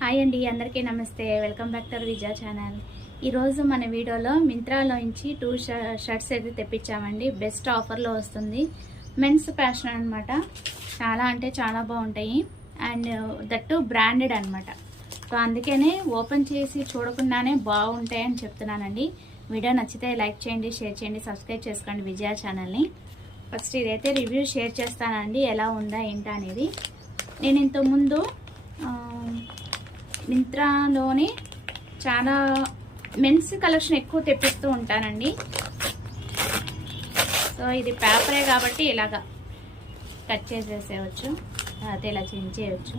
Hi అండి, అందరికీ నమస్తే. Welcome back to Vijaya channel. ఈరోజు మన వీడియోలో మింత్రాలోంచి 2 షర్ట్స్ అయితే తెప్పించామండి. బెస్ట్ ఆఫర్లో వస్తుంది. మెన్స్ ఫ్యాషన్ అనమాట. చాలా అంటే చాలా బాగుంటాయి అండ్ దట్టు బ్రాండెడ్ అనమాట. సో అందుకనే ఓపెన్ చేసి చూడకుండానే బాగుంటాయని చెప్తున్నానండి. వీడియో నచ్చితే లైక్ చేయండి, షేర్ చేయండి, సబ్స్క్రైబ్ చేసుకోండి విజయ ఛానల్ని. ఫస్ట్ ఇదైతే రివ్యూ షేర్ చేస్తానండి, ఎలా ఉందా ఏంటా అనేది. నేను ఇంతకుముందు మింత్రాలోనే చాలా మెన్స్ కలెక్షన్ ఎక్కువ తెప్పిస్తూ ఉంటానండి. సో ఇది పేపరే కాబట్టి ఇలాగా కట్ చేసేసేయచ్చు, అయితే ఇలా చేయించేయచ్చు.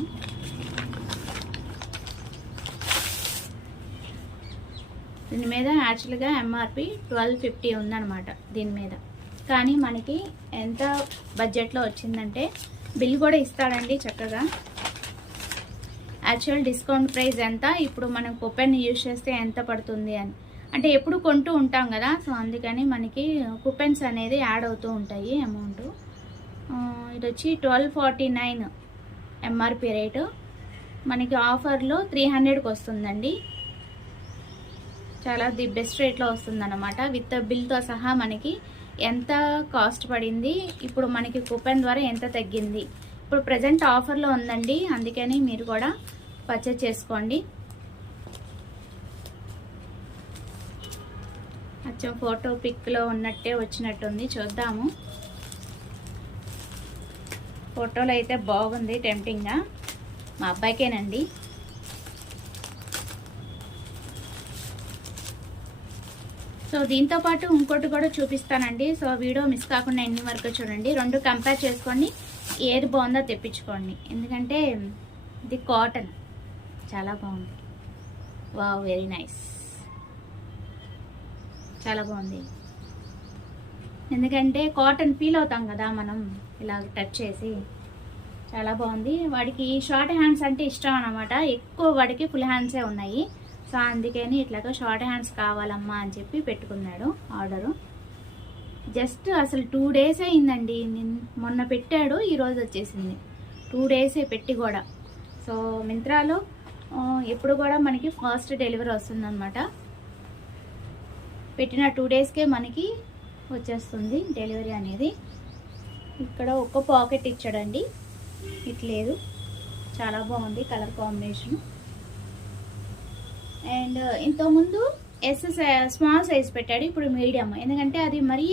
దీని మీద యాక్చువల్గా ఎంఆర్పి 1250 ఉందన్నమాట దీని మీద. కానీ మనకి ఎంత బడ్జెట్లో వచ్చిందంటే బిల్ కూడా ఇస్తాడండి చక్కగా. యాక్చువల్ డిస్కౌంట్ ప్రైస్ ఎంత, ఇప్పుడు మనం కూపన్ యూజ్ చేస్తే ఎంత పడుతుంది అని, అంటే ఎప్పుడు కొంటూ ఉంటాం కదా. సో అందుకని మనకి కూపన్స్ అనేది యాడ్ అవుతూ ఉంటాయి అమౌంట్. ఇది వచ్చి 1249 ఎంఆర్పి రేటు, మనకి ఆఫర్లో 300కి వస్తుందండి. చాలా ది బెస్ట్ రేట్లో వస్తుంది అన్నమాట. విత్ బిల్తో సహా మనకి ఎంత కాస్ట్ పడింది, ఇప్పుడు మనకి కూపన్ ద్వారా ఎంత తగ్గింది. ఇప్పుడు ప్రజెంట్ ఆఫర్లో ఉందండి, అందుకని మీరు కూడా పర్చేజ్ చేసుకోండి. అచ్చం ఫోటో పిక్లో ఉన్నట్టే వచ్చినట్టుంది, చూద్దాము. ఫోటోలో అయితే బాగుంది టెంప్టింగ్గా. మా అబ్బాయికేనండి. సో దీంతో పాటు ఇంకోటి కూడా చూపిస్తానండి. సో వీడియో మిస్ కాకుండా ఎన్ని వరకు చూడండి. రెండు కంపేర్ చేసుకొని ఏది బాగుందో తెప్పించుకోండి. ఎందుకంటే ఇది కాటన్ చాలా బాగుంది. వావ్, వెరీ నైస్, చాలా బాగుంది. ఎందుకంటే కాటన్ ఫీల్ అవుతాం కదా మనం ఇలా టచ్ చేసి. చాలా బాగుంది. వాడికి షార్ట్ హ్యాండ్స్ అంటే ఇష్టం అన్నమాట. ఎక్కువ వాడికి ఫుల్ హ్యాండ్సే ఉన్నాయి. సో అందుకని ఇట్లాగా షార్ట్ హ్యాండ్స్ కావాలమ్మా అని చెప్పి పెట్టుకున్నాడు ఆర్డరు. జస్ట్ అసలు 2 డేస్ అయిందండి. మొన్న పెట్టాడు, ఈరోజు వచ్చేసింది. 2 డేసే పెట్టి కూడా. సో మింత్రాలో ఎప్పుడు కూడా మనకి ఫాస్ట్ డెలివరీ వస్తుందన్నమాట. పెట్టిన 2 డేస్కే మనకి వచ్చేస్తుంది డెలివరీ అనేది. ఇక్కడ ఒక పాకెట్ ఇచ్చాడండి, ఇట్లేదు. చాలా బాగుంది కలర్ కాంబినేషన్. అండ్ ఇంతకుముందు స్మాల్ సైజ్ పెట్టాడు, ఇప్పుడు మీడియం. ఎందుకంటే అది మరీ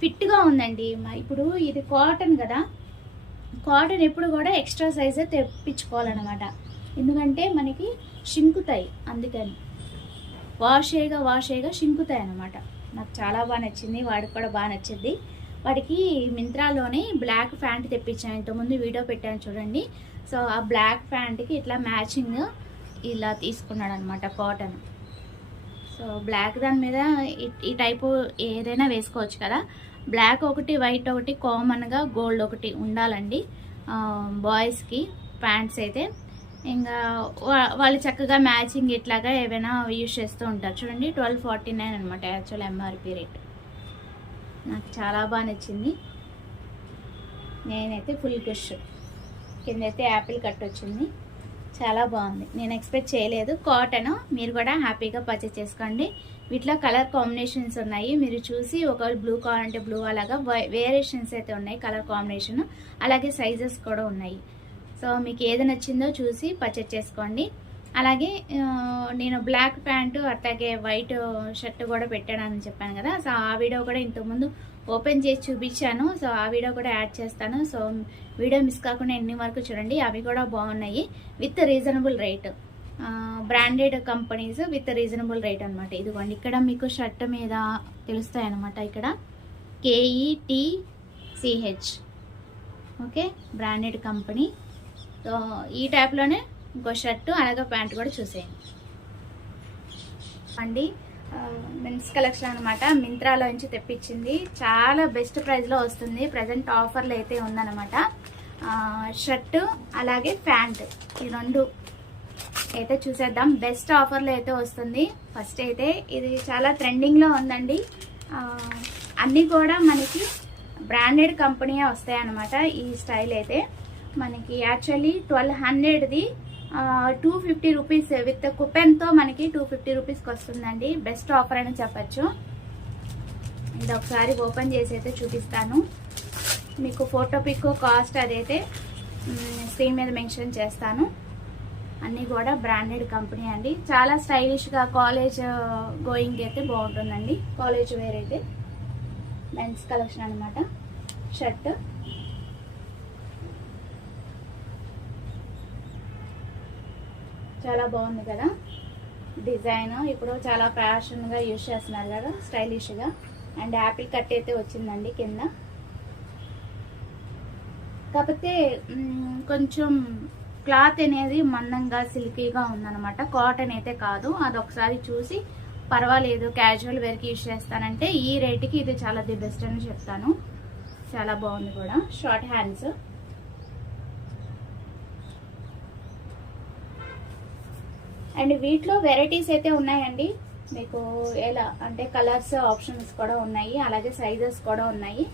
ఫిట్గా ఉందండి. ఇప్పుడు ఇది కాటన్ కదా, కాటన్ ఎప్పుడు కూడా ఎక్స్ట్రా సైజే తెప్పించుకోవాలన్నమాట. ఎందుకంటే మనకి షింకుతాయి, అందుకని వాష్ చేయగా షింకుతాయి అన్నమాట. నాకు చాలా బాగా నచ్చింది, వాడికి కూడా బాగా నచ్చింది. వాడికి మింత్రాలోనే బ్లాక్ ప్యాంట్ తెప్పించాను, ఇంతకుముందు వీడియో పెట్టాను చూడండి. సో ఆ బ్లాక్ ప్యాంట్కి ఇట్లా మ్యాచింగ్ ఇలా తీసుకున్నాడు అనమాట, కాటన్. సో బ్లాక్ దాని మీద ఈ టైపు ఏదైనా వేసుకోవచ్చు కదా. బ్లాక్ ఒకటి, వైట్ ఒకటి, కామన్గా గోల్డ్ ఒకటి ఉండాలండి బాయ్స్కి ప్యాంట్స్ అయితే. ఇంకా వాళ్ళు చక్కగా మ్యాచింగ్ ఇట్లాగా ఏవైనా యూజ్ చేస్తూ ఉంటారు చూడండి. 1249 అనమాట యాక్చువల్ ఎంఆర్పి రేట్. నాకు చాలా బాగా నచ్చింది. నేనైతే ఫుల్ కుష్. కిందైతే యాపిల్ కట్ వచ్చింది, చాలా బాగుంది. నేను ఎక్స్పెక్ట్ చేయలేదు. కాటన్ మీరు కూడా హ్యాపీగా పర్చేస్ చేసుకోండి. వీటిలో కలర్ కాంబినేషన్స్ ఉన్నాయి, మీరు చూసి ఒకవేళ బ్లూ కావాలంటే బ్లూ, అలాగా వేరియేషన్స్ అయితే ఉన్నాయి కలర్ కాంబినేషన్. అలాగే సైజెస్ కూడా ఉన్నాయి. సో మీకు ఏది నచ్చిందో చూసి పర్చేస్ చేసుకోండి. అలాగే నేను బ్లాక్ ప్యాంటు అట్లాగే వైట్ షర్ట్ కూడా పెట్టానని చెప్పాను కదా. సో ఆ వీడియో కూడా ఇంతకుముందు ఓపెన్ చేసి చూపించాను. సో ఆ వీడియో కూడా యాడ్ చేస్తాను. సో వీడియో మిస్ కాకుండా ఎన్ని వరకు చూడండి. అవి కూడా బాగున్నాయి with reasonable rate. Branded companies with reasonable rate అనమాట. ఇదిగోండి, ఇక్కడ మీకు షర్ట్ మీద తెలుస్తాయి అనమాట. ఇక్కడ KETCH, okay, branded company. So ఈ టైప్లోనే ఇంకో షర్టు అలాగే ప్యాంట్ కూడా చూసేయండి అండి. మెన్స్ కలెక్షన్ అనమాట, మింత్రాలో నుంచి తెప్పించింది. చాలా బెస్ట్ ప్రైస్లో వస్తుంది. ప్రజెంట్ ఆఫర్లు అయితే ఉందన్నమాట. షర్టు అలాగే ప్యాంట్, ఈ రెండు అయితే చూసేద్దాం. బెస్ట్ ఆఫర్లో అయితే వస్తుంది. ఫస్ట్ అయితే ఇది చాలా ట్రెండింగ్లో ఉందండి. అన్నీ కూడా మనకి బ్రాండెడ్ కంపెనీ వస్తాయి అన్నమాట. ఈ స్టైల్ అయితే మనకి యాక్చువల్లీ 1200ది 250 రూపీస్ విత్ కుపెన్తో మనకి 250 రూపీస్కి వస్తుందండి. బెస్ట్ ఆఫర్ అని చెప్పచ్చు. ఇది ఒకసారి ఓపెన్ చేసి అయితే చూపిస్తాను మీకు. ఫోటో పిక్ కాస్ట్ అదైతే స్క్రీన్ మీద మెన్షన్ చేస్తాను. అన్నీ కూడా బ్రాండెడ్ కంపెనీ అండి. చాలా స్టైలిష్గా కాలేజ్ గోయింగ్ అయితే బాగుంటుందండి. కాలేజ్ వేర్ అయితే మెన్స్ కలెక్షన్ అనమాట. షర్ట్ చాలా బాగుంది కదా డిజైన్. ఇప్పుడు చాలా ఫ్యాషన్గా యూజ్ చేస్తున్నారు కదా, స్టైలిష్గా. అండ్ యాపిల్ కట్ అయితే వచ్చిందండి కింద. కాకపోతే కొంచెం క్లాత్ అనేది మందంగా సిల్కీగా ఉందన్నమాట. కాటన్ అయితే కాదు. అది ఒకసారి చూసి పర్వాలేదు క్యాజువల్ వేర్కి యూజ్ చేస్తానంటే ఈ రేటుకి ఇది చాలా ది బెస్ట్ అని చెప్తాను. చాలా బాగుంది కూడా. Short hands. అండ్ వీటిలో వెరైటీస్ అయితే ఉన్నాయండి మీకు. ఎలా అంటే కలర్స్ ఆప్షన్స్ కూడా ఉన్నాయి, అలాగే సైజెస్ కూడా ఉన్నాయి.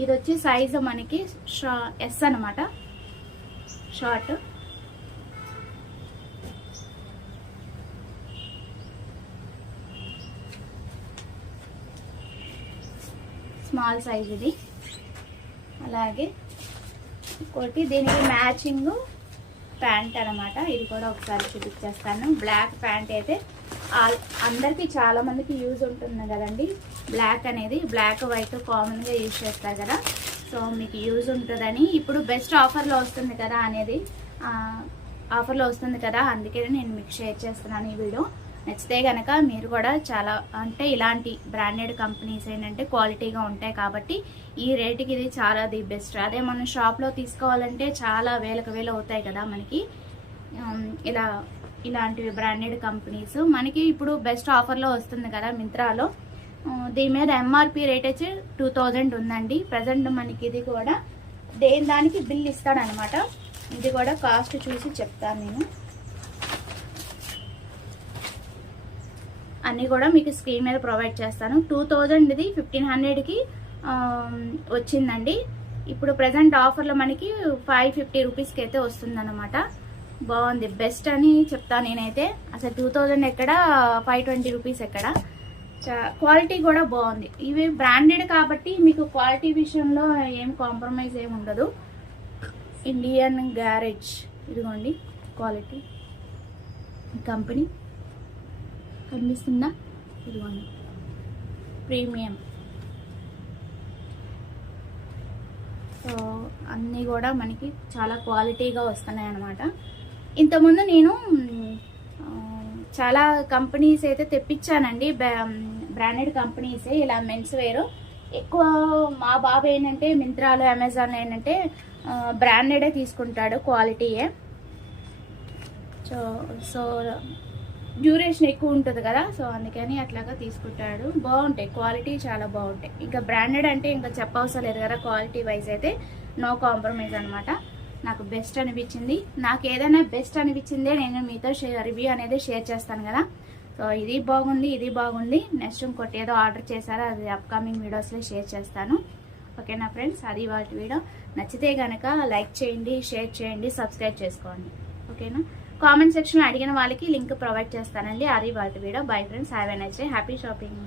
ఇది వచ్చి సైజు మనకి ఎస్ అనమాట. షార్ట్ స్మాల్ సైజ్ ఇది. అలాగే ఇంకోటి దీనికి మ్యాచింగ్ ప్యాంట్ అనమాట. ఇది కూడా ఒకసారి చూపించేస్తాను. బ్లాక్ ప్యాంట్ అయితే అందరికి చాలా మందికి యూజ్ ఉంటుంది కదండి. బ్లాక్ అనేది బ్లాక్ వైట్ కామన్గా యూజ్ చేస్తారు కదా. సో మీకు యూజ్ ఉంటుందని ఇప్పుడు బెస్ట్ ఆఫర్లో వస్తుంది కదా అనేది ఆఫర్లో వస్తుంది కదా, అందుకే నేను మీకు షేర్ చేస్తున్నాను ఈ వీడియో. నచ్చితే కనుక మీరు కూడా చాలా అంటే ఇలాంటి బ్రాండెడ్ కంపెనీస్ ఏంటంటే క్వాలిటీగా ఉంటాయి కాబట్టి ఈ రేటుకి ఇది చాలా ది బెస్ట్. అదే మనం షాప్లో తీసుకోవాలంటే చాలా వేలకు వేలు అవుతాయి కదా మనకి. ఇలాంటివి బ్రాండెడ్ కంపెనీస్ మనకి ఇప్పుడు బెస్ట్ ఆఫర్లో వస్తుంది కదా మింత్రాలో. దీని మీద ఎంఆర్పి రేట్ వచ్చి 2000 ఉందండి ప్రజెంట్. మనకి ఇది కూడా దానికి బిల్ ఇస్తాడనమాట. ఇది కూడా కాస్ట్ చూసి చెప్తాను నేను. అన్నీ కూడా మీకు స్క్రీన్ మీద ప్రొవైడ్ చేస్తాను. 2000 ఇది 1500కి వచ్చిందండి. ఇప్పుడు ప్రజెంట్ ఆఫర్లో మనకి 550 రూపీస్కి అయితే వస్తుందన్నమాట. బాగుంది, బెస్ట్ అని చెప్తాను నేనైతే. అసలు 2000 ఎక్కడ, 520 రూపీస్ ఎక్కడ. క్వాలిటీ కూడా బాగుంది. ఇవి బ్రాండెడ్ కాబట్టి మీకు క్వాలిటీ విషయంలో ఏం కాంప్రమైజ్ ఏమి ఉండదు. ఇండియన్ గ్యారేజ్ ఇదిగోండి క్వాలిటీ కంపెనీ కనిపిస్తుందా, ఇదిగోండి ప్రీమియం. సో అన్నీ కూడా మనకి చాలా క్వాలిటీగా వస్తున్నాయి అన్నమాట. ఇంతకుముందు నేను చాలా కంపెనీస్ అయితే తెప్పించానండి, బ్రాండెడ్ కంపెనీసే. ఇలా మెన్స్ వేరు ఎక్కువ మా బాబు ఏంటంటే మింత్రాలో అమెజాన్లో ఏంటంటే బ్రాండెడే తీసుకుంటాడు, క్వాలిటీయే. సో డ్యూరేషన్ ఎక్కువ ఉంటుంది కదా, సో అందుకని అట్లాగా తీసుకుంటాడు. బాగుంటాయి, క్వాలిటీ చాలా బాగుంటాయి. ఇంకా బ్రాండెడ్ అంటే ఇంకా చెప్పవసరం లేదు కదా, క్వాలిటీ వైజ్ అయితే నో కాంప్రమైజ్ అనమాట. నాకు బెస్ట్ అనిపించింది. నాకు ఏదైనా బెస్ట్ అనిపించిందే నేను మీతో రివ్యూ అనేది షేర్ చేస్తాను కదా. సో ఇది బాగుంది, ఇది బాగుంది. నెక్స్ట్ ఇంకోటి ఏదో ఆర్డర్ చేశారో అది అప్కమింగ్ వీడియోస్లో షేర్ చేస్తాను. ఓకేనా ఫ్రెండ్స్, అది వాటి వీడియో. నచ్చితే కనుక లైక్ చేయండి, షేర్ చేయండి, సబ్స్క్రైబ్ చేసుకోండి. ఓకేనా. కామెంట్ సెక్షన్లో అడిగిన వాళ్ళకి లింక్ ప్రొవైడ్ చేస్తానండి. అది వాటి video. Bye friends, have a nice day, happy shopping.